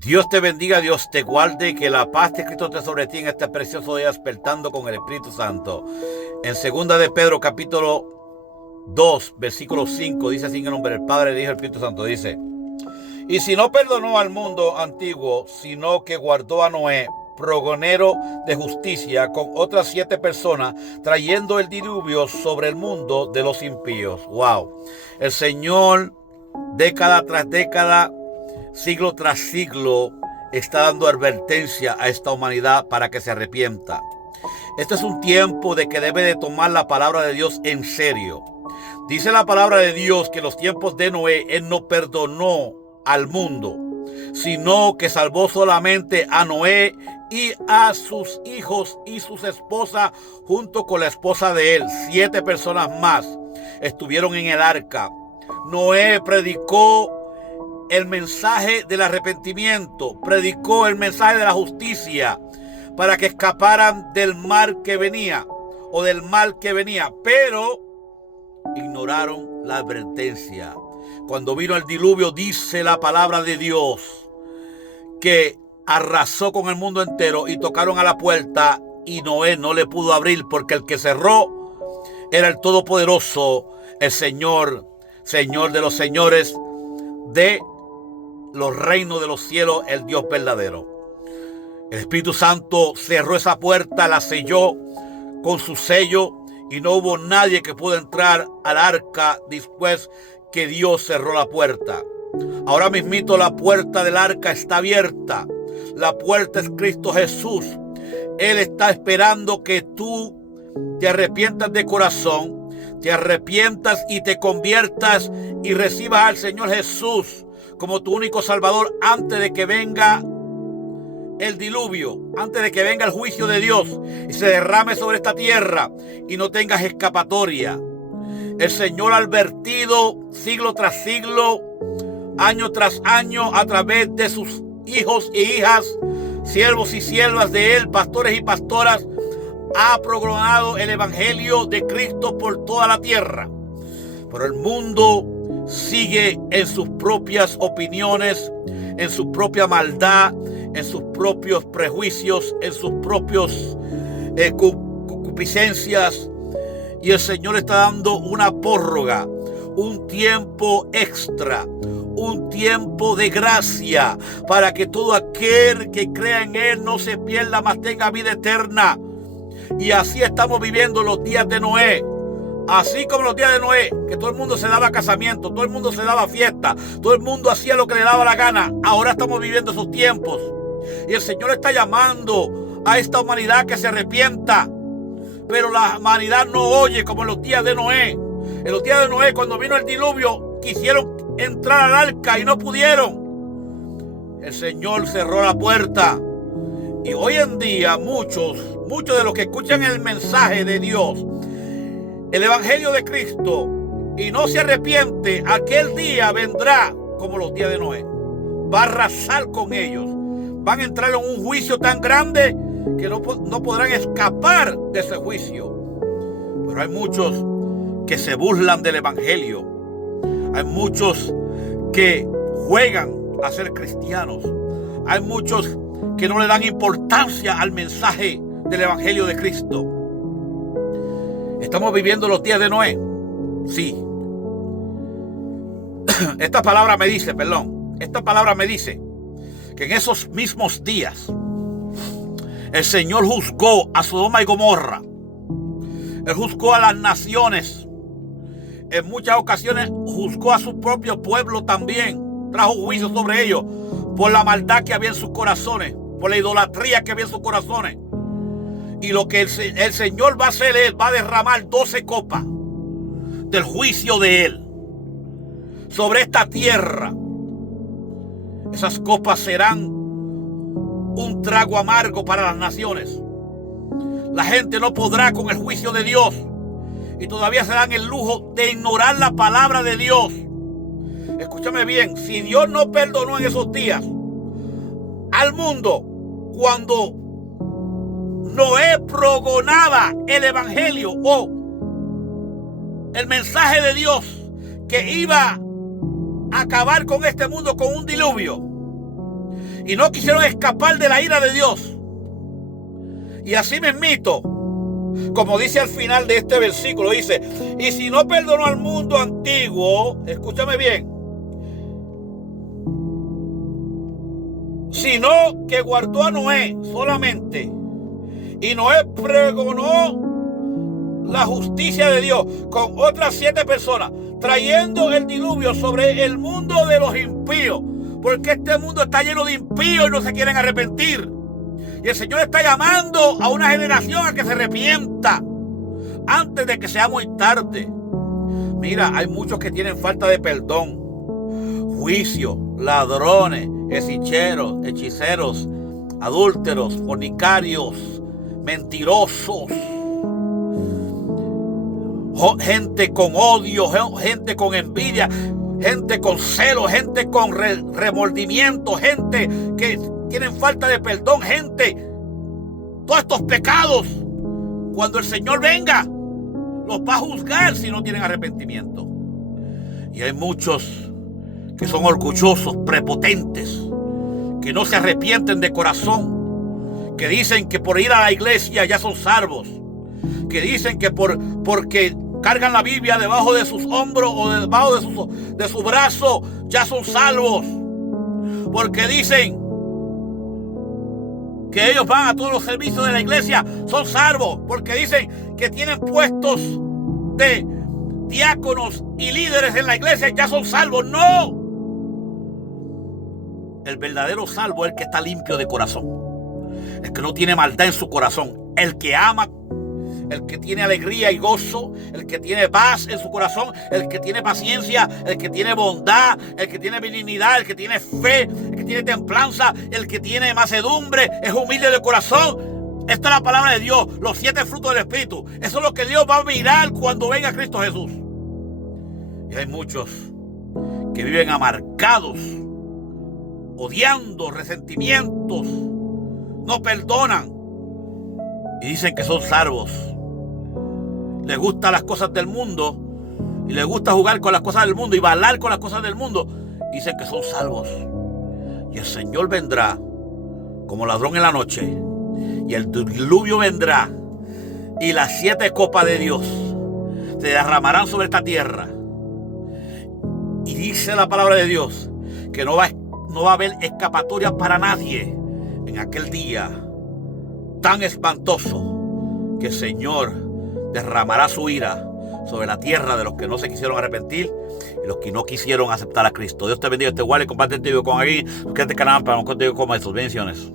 Dios te bendiga, Dios te guarde, que la paz de Cristo esté sobre ti en este precioso día, despertando con el Espíritu Santo. En 2 de Pedro, capítulo 2, versículo 5, dice así en el nombre del Padre, del Hijo y del Espíritu Santo, dice: y si no perdonó al mundo antiguo, sino que guardó a Noé, progonero de justicia, con otras 7 personas, trayendo el diluvio sobre el mundo de los impíos. Wow. El Señor, década tras década, siglo tras siglo, está dando advertencia a esta humanidad para que se arrepienta. Este es un tiempo de que debe de tomar la palabra de Dios en serio. Dice la palabra de Dios que en los tiempos de Noé, Él no perdonó al mundo, sino que salvó solamente a Noé y a sus hijos y sus esposas, junto con la esposa de él. 7 personas más estuvieron en el arca. Noé predicó el mensaje del arrepentimiento, predicó el mensaje de la justicia para que escaparan del mal que venía, pero ignoraron la advertencia. Cuando vino el diluvio, dice la palabra de Dios que arrasó con el mundo entero y tocaron a la puerta y Noé no le pudo abrir, porque el que cerró era el Todopoderoso, el Señor de los señores, de los reinos de los cielos, el Dios verdadero. El Espíritu Santo cerró esa puerta, la selló con su sello, y no hubo nadie que pudo entrar al arca después que Dios cerró la puerta. Ahora mismito la puerta del arca está abierta. La puerta es Cristo Jesús. Él está esperando que tú te arrepientas de corazón, te arrepientas y te conviertas y recibas al Señor Jesús como tu único Salvador antes de que venga el diluvio, antes de que venga el juicio de Dios y se derrame sobre esta tierra y no tengas escapatoria. El Señor ha advertido siglo tras siglo, año tras año, a través de sus hijos y hijas, siervos y siervas de Él, pastores y pastoras, ha proclamado el Evangelio de Cristo por toda la tierra. Pero el mundo sigue en sus propias opiniones, en su propia maldad, en sus propios prejuicios, en sus propios concupiscencias. Y el Señor está dando una prórroga, un tiempo extra, un tiempo de gracia, para que todo aquel que crea en Él no se pierda, mas tenga vida eterna. Y así estamos viviendo los días de Noé. Así como los días de Noé, que todo el mundo se daba casamiento, todo el mundo se daba fiesta, todo el mundo hacía lo que le daba la gana. Ahora estamos viviendo esos tiempos. Y el Señor está llamando a esta humanidad que se arrepienta. Pero la humanidad no oye, como en los días de Noé. En los días de Noé, cuando vino el diluvio, quisieron entrar al arca y no pudieron. El Señor cerró la puerta. Y hoy en día muchos de los que escuchan el mensaje de Dios, el Evangelio de Cristo, y no se arrepiente, aquel día vendrá como los días de Noé. Va a arrasar con ellos. Van a entrar en un juicio tan grande que no podrán escapar de ese juicio. Pero hay muchos que se burlan del Evangelio. Hay muchos que juegan a ser cristianos. Hay muchos que no le dan importancia al mensaje del Evangelio de Cristo. ¿Estamos viviendo los días de Noé? Sí. Esta palabra me dice que en esos mismos días el Señor juzgó a Sodoma y Gomorra. Él juzgó a las naciones. En muchas ocasiones juzgó a su propio pueblo también. Trajo juicio sobre ellos por la maldad que había en sus corazones, por la idolatría que había en sus corazones. Y lo que el Señor va a hacer es, va a derramar 12 copas del juicio de Él sobre esta tierra. Esas copas serán un trago amargo para las naciones. La gente no podrá con el juicio de Dios y todavía se dan el lujo de ignorar la palabra de Dios. Escúchame bien, si Dios no perdonó en esos días al mundo cuando Noé progonaba el Evangelio o el mensaje de Dios que iba a acabar con este mundo con un diluvio, y no quisieron escapar de la ira de Dios. Y así mismito, como dice al final de este versículo, dice, y si no perdonó al mundo antiguo, escúchame bien, sino que guardó a Noé solamente, y Noé pregonó la justicia de Dios con otras 7 personas, trayendo el diluvio sobre el mundo de los impíos, porque este mundo está lleno de impíos y no se quieren arrepentir. Y el Señor está llamando a una generación a que se arrepienta antes de que sea muy tarde. Mira, hay muchos que tienen falta de perdón, juicio, ladrones, hechiceros, adúlteros, fornicarios, mentirosos, gente con odio, gente con envidia, gente con celo, gente con remordimiento, gente que tienen falta de perdón, gente, todos estos pecados, cuando el Señor venga, los va a juzgar si no tienen arrepentimiento. Y hay muchos que son orgullosos, prepotentes, que no se arrepienten de corazón, que dicen que por ir a la iglesia ya son salvos, que dicen que porque cargan la Biblia debajo de sus hombros o debajo de su brazo ya son salvos, porque dicen que ellos van a todos los servicios de la iglesia, son salvos, porque dicen que tienen puestos de diáconos y líderes en la iglesia, ya son salvos. ¡No! El verdadero salvo es el que está limpio de corazón, el que no tiene maldad en su corazón, el que ama, el que tiene alegría y gozo, el que tiene paz en su corazón, el que tiene paciencia, el que tiene bondad, el que tiene benignidad, el que tiene fe, el que tiene templanza, el que tiene mansedumbre, es humilde de corazón. Esta es la palabra de Dios, los 7 frutos del Espíritu. Eso es lo que Dios va a mirar cuando venga Cristo Jesús. Y hay muchos que viven amargados, odiando, resentimientos, no perdonan y dicen que son salvos. Les gustan las cosas del mundo y les gusta jugar con las cosas del mundo y bailar con las cosas del mundo. Dicen que son salvos. Y el Señor vendrá como ladrón en la noche, y el diluvio vendrá, y las 7 copas de Dios se derramarán sobre esta tierra. Y dice la palabra de Dios que no va a haber escapatoria para nadie en aquel día tan espantoso, que el Señor derramará su ira sobre la tierra de los que no se quisieron arrepentir y los que no quisieron aceptar a Cristo. Dios te bendiga, te guarde, comparte este video con alguien, suscríbete al canal para no contigo como estos. Bendiciones.